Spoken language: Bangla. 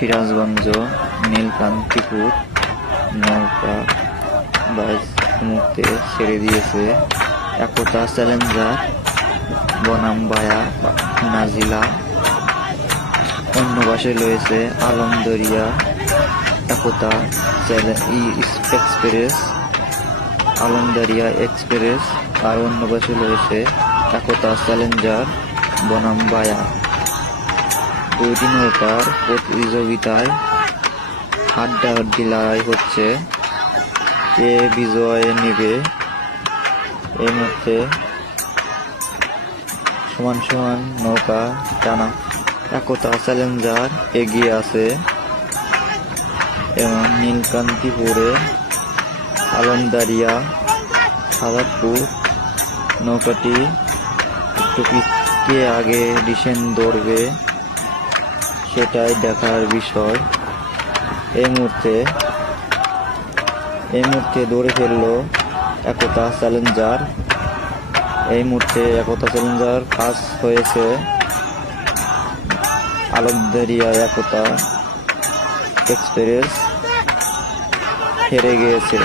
সিরাজগঞ্জ নীলকান্তিপুর নৌকা বাইচ মুহূর্তে ছেড়ে দিয়েছে একতা চ্যালেঞ্জার বনাম বায়া নাজিলা। অন্য পাশে রয়েছে আলমদরিয়া একতা এক্সপ্রেস, আলমদরিয়া এক্সপ্রেস, আর অন্য পাশে রয়েছে একতা চ্যালেঞ্জার বনাম বায়া। দুইটি নৌকার প্রতিযোগিতায় হাড্ডাহাড্ডি লড়াই হচ্ছে, কে বিজয় নেবে। এই মুহূর্তে সমান সমান নৌকা টানা একতা চ্যালেঞ্জার এগিয়ে আছে এবং নীলকান্তিপুরে আলমদারিয়া সাদাতপুর নৌকাটি একটু কে আগে ডিসেন ধরবে সেটাই দেখার বিষয়। এই মুহূর্তে দৌড়ে ফেললো একতা চ্যালেঞ্জার। এই মুহূর্তে একতা চ্যালেঞ্জার পাস হয়েছে, আলমদারিয়া একতা এক্সপ্রেস হেরে গিয়েছে।